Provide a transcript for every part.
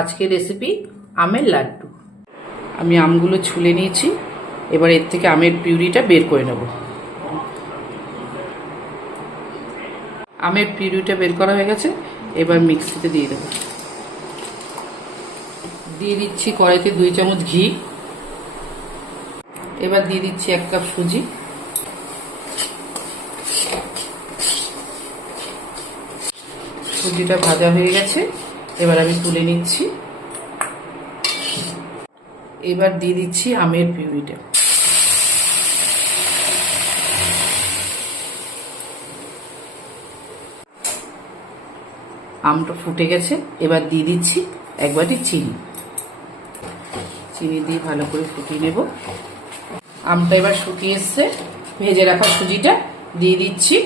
আজকের রেসিপি আমের লাড্ডু। আমি আমগুলো ছুলে নিয়েছি, এবার এর থেকে আমের পিউরিটা বের করে নেব। আমের পিউরিটা বের করা হয়ে গেছে, এবার মিক্সিতে দিয়ে দেবো। দিয়ে দিচ্ছি কড়াইতে 2 চামচ ঘি। এবার দিয়ে দিচ্ছি 1 কাপ সুজি। সুজিটা ভাজা হয়ে গেছে, এবার আমি তুলে নিচ্ছি। এবার দিয়ে দিচ্ছি আমের পিউরিটা। আমটা ফুটে গেছে, এবার দিয়ে দিচ্ছি 1 বাটি চিনি। চিনি দিয়ে ভালো করে ফুটিয়ে নেব। আমটা এবার শুকিয়ে এসছে, ভেজে রাখা সুজিটা দিয়ে দিচ্ছি।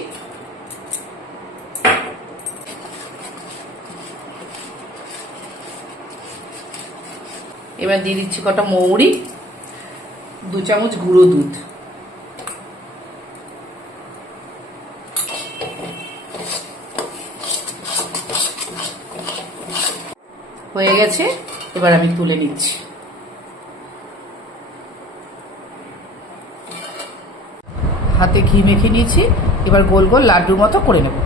এবার দিয়ে দিচ্ছি কটা মৌরি, 2 চামচ গুঁড়ো দুধ। হয়ে গেছে, এবার আমি তুলে নিচ্ছি। হাতে ঘি মেখে নিয়েছি, এবার গোল গোল লাড্ডুর মতো করে নেব।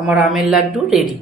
আমার আমের লাড্ডু রেডি।